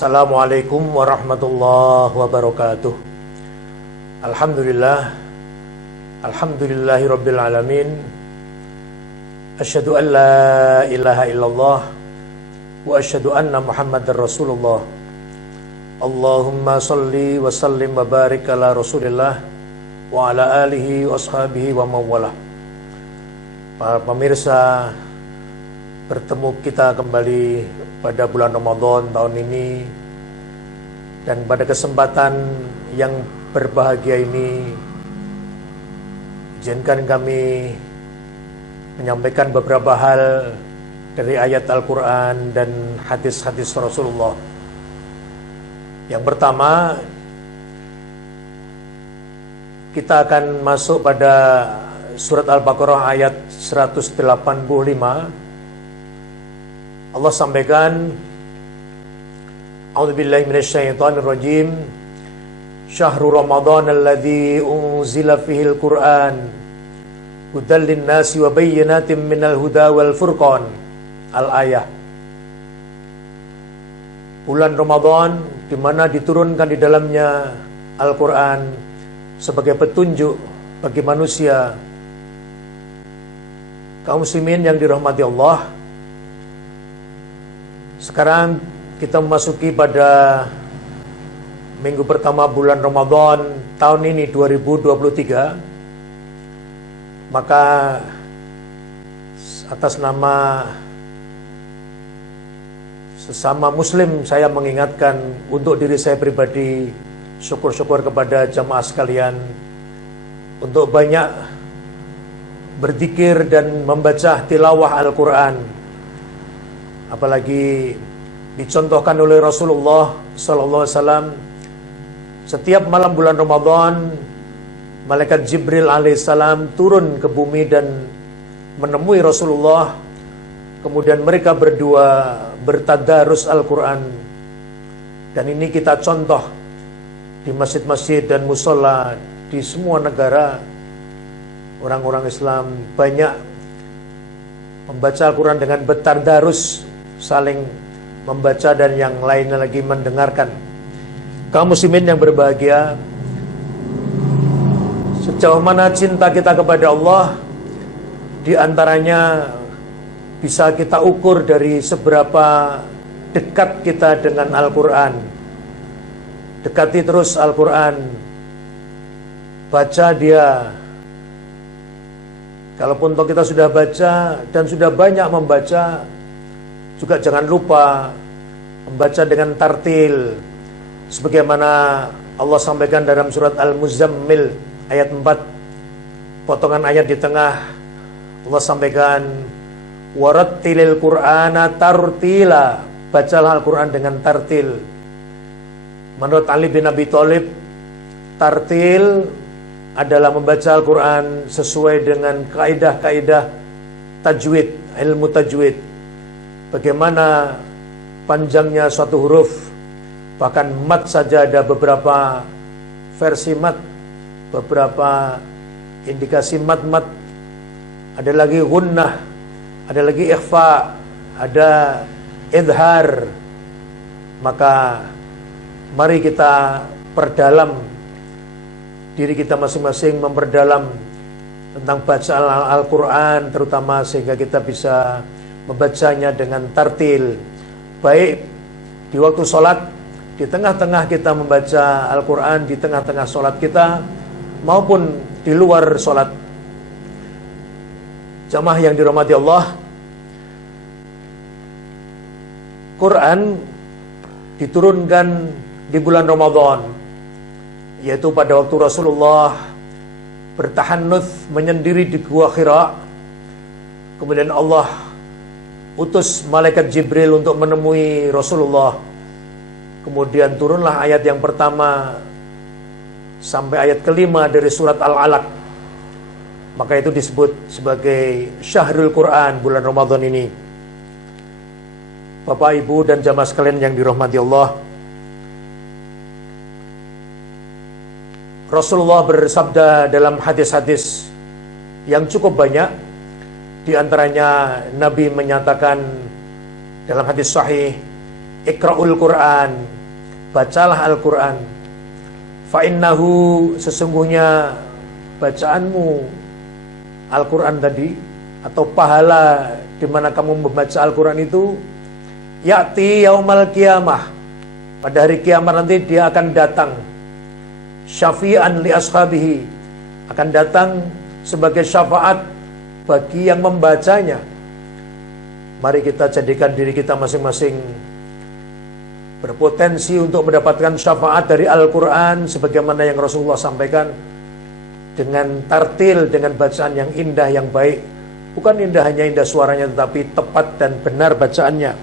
Assalamualaikum warahmatullahi wabarakatuh. Alhamdulillah, alhamdulillahi rabbil alamin. Asyhadu an la ilaha illallah wa asyhadu anna Muhammadar Rasulullah. Allahumma salli wa sallim wa barik ala Rasulillah wa ala alihi wa ashabihi wa mawalah. Para pemirsa, bertemu kita kembali pada bulan Ramadan tahun ini, dan pada kesempatan yang berbahagia ini izinkan kami menyampaikan beberapa hal dari ayat Al-Quran dan hadis-hadis Rasulullah. Yang pertama, kita akan masuk pada surat Al-Baqarah ayat 185. Allah sampaikan, A'udzubillahi minasyaitonirrajim. Syahrul Ramadan alladzi unzila fihil Qur'an hudal linnasi wa bayyinatin minal huda wal furqan. Al-ayah. Bulan Ramadan di mana diturunkan di dalamnya Al-Qur'an sebagai petunjuk bagi manusia. Kaum muslimin yang dirahmati Allah, sekarang kita memasuki pada minggu pertama bulan Ramadan tahun ini 2023. Maka atas nama sesama muslim, saya mengingatkan untuk diri saya pribadi, syukur-syukur kepada jamaah sekalian untuk banyak berzikir dan membaca tilawah Al-Quran. Apalagi dicontohkan oleh Rasulullah SAW, setiap malam bulan Ramadan malaikat Jibril alaihissalam turun ke bumi dan menemui Rasulullah. Kemudian mereka berdua bertadarus Al-Quran. Dan ini kita contoh di masjid-masjid dan musola di semua negara. Orang-orang Islam banyak membaca Al-Quran dengan bertadarus, saling membaca dan yang lainnya lagi mendengarkan. Kaum muslimin yang berbahagia, sejauh mana cinta kita kepada Allah, di antaranya bisa kita ukur dari seberapa dekat kita dengan Al-Quran. Dekati terus Al-Quran, baca dia. Kalaupun toh kita sudah baca dan sudah banyak membaca, juga jangan lupa membaca dengan tartil, sebagaimana Allah sampaikan dalam surat Al-Muzammil ayat 4, potongan ayat di tengah. Allah sampaikan, warattilil Qur'ana tartila, bacalah Al-Quran dengan tartil. Menurut Ali bin Abi Thalib, tartil adalah membaca Al-Quran sesuai dengan kaidah-kaidah tajwid, ilmu tajwid. Bagaimana panjangnya suatu huruf, bahkan mat saja ada beberapa versi mat, beberapa indikasi mat-mat. Ada lagi gunnah, ada lagi ikhfa, ada idhar. Maka mari kita perdalam diri kita masing-masing, memperdalam tentang bacaan Al-Quran terutama, sehingga kita bisa membacanya dengan tartil. Baik di waktu sholat, di tengah-tengah kita membaca Al-Quran, di tengah-tengah sholat kita, maupun di luar sholat. Jamaah yang dirahmati Allah, Quran diturunkan di bulan Ramadan, yaitu pada waktu Rasulullah bertahannuts menyendiri di Gua Hira. Kemudian Allah utus malaikat Jibril untuk menemui Rasulullah. Kemudian turunlah ayat yang pertama sampai ayat kelima dari surat Al-Alaq. Maka itu disebut sebagai Syahrul Quran, bulan Ramadan ini. Bapak, Ibu, dan jamaah sekalian yang dirahmati Allah, Rasulullah bersabda dalam hadis-hadis yang cukup banyak. Di antaranya Nabi menyatakan dalam hadis sahih, Iqra'ul Quran, bacalah Al-Quran. Fa'innahu, sesungguhnya bacaanmu Al-Quran tadi, atau pahala di mana kamu membaca Al-Quran itu, ya'ti yaumal qiyamah, pada hari kiamat nanti dia akan datang, syafi'an li ashabihi, akan datang sebagai syafaat bagi yang membacanya. Mari kita jadikan diri kita masing-masing berpotensi untuk mendapatkan syafaat dari Al-Quran sebagaimana yang Rasulullah sampaikan, dengan tartil, dengan bacaan yang indah, yang baik. Bukan indah hanya indah suaranya, tetapi tepat dan benar bacaannya.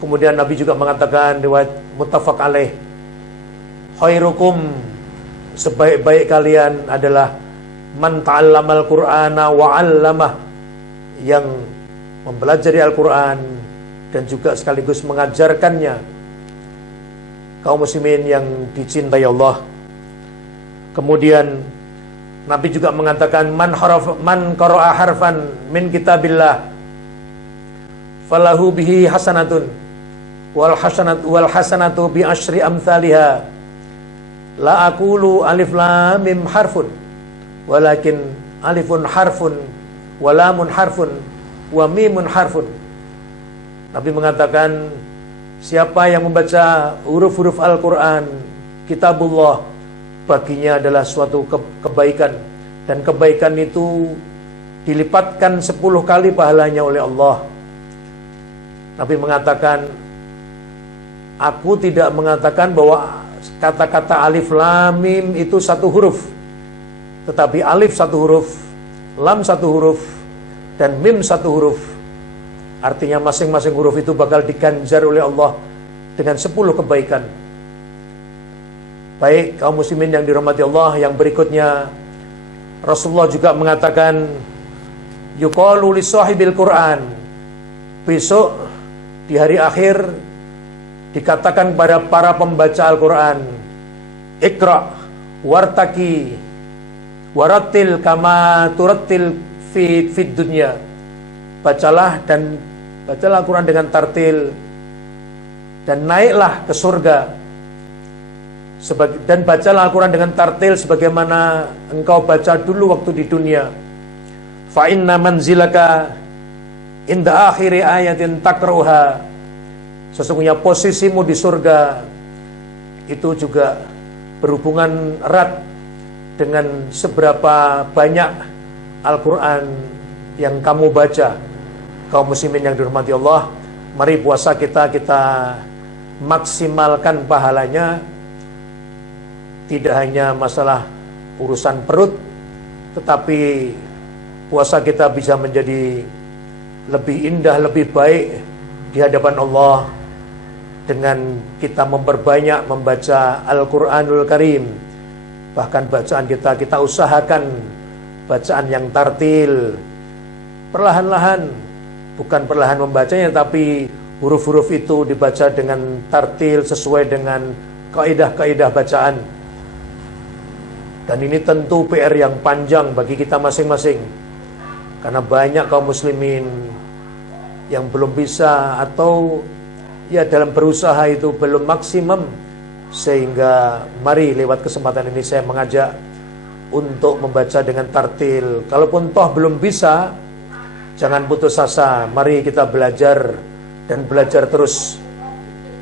Kemudian Nabi juga mengatakan, riwayat muttafaq alaih, khairukum, sebaik-baik kalian adalah man ta'allamal Qur'ana wa 'allamah, yang mempelajari Al-Quran dan juga sekaligus mengajarkannya. Kaum muslimin yang dicintai Allah. Kemudian Nabi juga mengatakan, man qara'a harfan min kitabillah falahu bihi hasanatun wal hasanatu bi asyri amsalha, la aqulu alif lam mim harfun walakin alifun harfun wa lamun harfun wa mimun harfun. Nabi mengatakan, siapa yang membaca huruf-huruf Al-Quran, kitabullah, baginya adalah suatu kebaikan, dan kebaikan itu dilipatkan 10 kali pahalanya oleh Allah. Nabi mengatakan, aku tidak mengatakan bahwa kata-kata alif lam mim itu satu huruf, tetapi alif satu huruf, lam satu huruf, dan mim satu huruf. Artinya masing-masing huruf itu bakal diganjar oleh Allah dengan 10 kebaikan. Baik kaum muslimin yang dirahmati Allah, yang berikutnya Rasulullah juga mengatakan, yuqalu li sahibil Quran, besok di hari akhir dikatakan pada para pembaca Al-Quran, Iqra wartaki warattil kama turattil fid dunya, bacalah Al-Quran dengan tartil dan naiklah ke surga, dan bacalah Al-Quran dengan tartil sebagaimana engkau baca dulu waktu di dunia. Fa inna manzilaka inda akhiri ayatin takrauha, sesungguhnya posisimu di surga itu juga berhubungan erat dengan seberapa banyak Al-Quran yang kamu baca. Kaum muslimin yang dirahmati Allah, mari puasa kita maksimalkan pahalanya. Tidak hanya masalah urusan perut, tetapi puasa kita bisa menjadi lebih indah, lebih baik di hadapan Allah dengan kita memperbanyak membaca Al-Quranul Karim. Bahkan bacaan kita usahakan bacaan yang tartil, perlahan-lahan, bukan perlahan membacanya, tapi huruf-huruf itu dibaca dengan tartil sesuai dengan kaidah-kaidah bacaan. Dan ini tentu PR yang panjang bagi kita masing-masing, karena banyak kaum muslimin yang belum bisa, atau ya dalam berusaha itu belum maksimum. Sehingga mari lewat kesempatan ini saya mengajak untuk membaca dengan tartil. Kalaupun toh belum bisa, jangan putus asa, mari kita belajar dan belajar terus.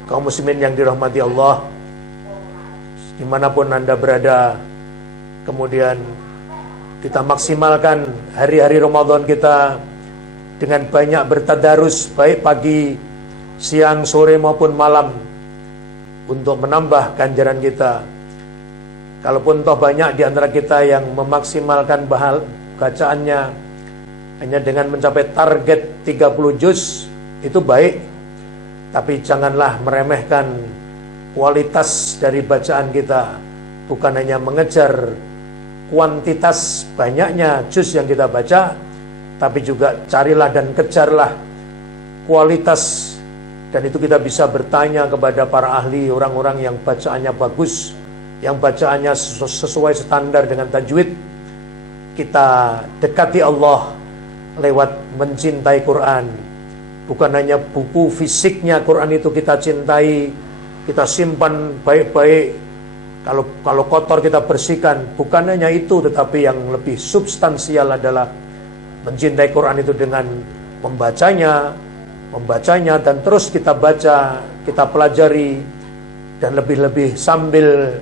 Kaum muslimin yang dirahmati Allah, dimanapun Anda berada, kemudian kita maksimalkan hari-hari Ramadan kita dengan banyak bertadarus, baik pagi, siang, sore maupun malam, untuk menambah ganjaran kita. Kalaupun toh banyak di antara kita yang memaksimalkan bacaannya hanya dengan mencapai target 30 juz, itu baik. Tapi janganlah meremehkan kualitas dari bacaan kita. Bukan hanya mengejar kuantitas banyaknya juz yang kita baca, tapi juga carilah dan kejarlah kualitas. Dan itu kita bisa bertanya kepada para ahli, orang-orang yang bacaannya bagus, yang bacaannya sesuai standar dengan tajwid. Kita dekati Allah lewat mencintai Quran, Bukan hanya buku fisiknya Quran itu kita cintai, kita simpan baik-baik. Kalau kotor kita bersihkan. Bukan hanya itu, tetapi yang lebih substansial adalah mencintai Quran itu dengan membacanya dan terus kita baca, kita pelajari, dan lebih-lebih sambil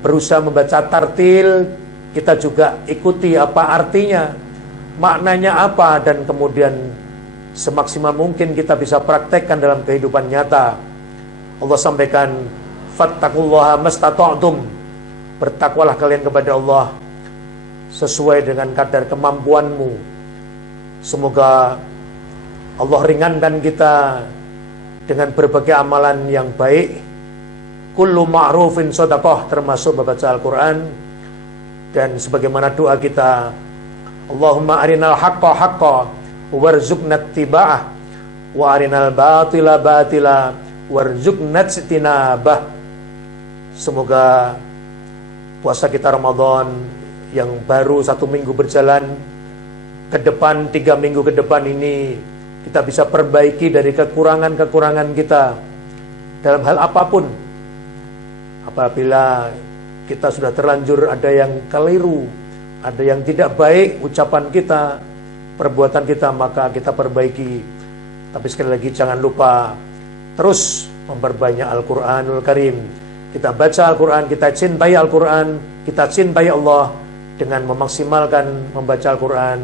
berusaha membaca tartil, kita juga ikuti apa artinya, maknanya apa, dan kemudian semaksimal mungkin kita bisa praktekkan dalam kehidupan nyata. Allah sampaikan, fattaqullaha mastata'tum, bertakwalah kalian kepada Allah sesuai dengan kadar kemampuanmu. Semoga Allah ringankan kita dengan berbagai amalan yang baik. Kullu ma'rufin shadaqah, termasuk membaca Al-Quran. Dan sebagaimana doa kita, Allahumma arinal haqqa haqqa warzuqna ittiba'ah wa arinal batila batila warzuqna ijtinabah. Semoga puasa kita Ramadan yang baru 1 minggu berjalan, ke depan 3 minggu ke depan ini kita bisa perbaiki dari kekurangan-kekurangan kita dalam hal apapun. Apabila kita sudah terlanjur ada yang keliru, ada yang tidak baik ucapan kita, perbuatan kita, maka kita perbaiki. Tapi sekali lagi jangan lupa terus memperbanyak Al-Quranul Karim. Kita baca Al-Quran, kita cintai Al-Quran, kita cintai Allah dengan memaksimalkan membaca Al-Quran,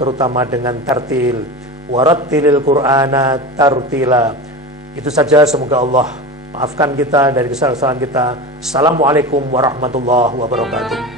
terutama dengan tartil. Warattilil Qur'ana tartila. Itu saja, semoga Allah maafkan kita dari kesalahan kita. Assalamualaikum warahmatullahi wabarakatuh.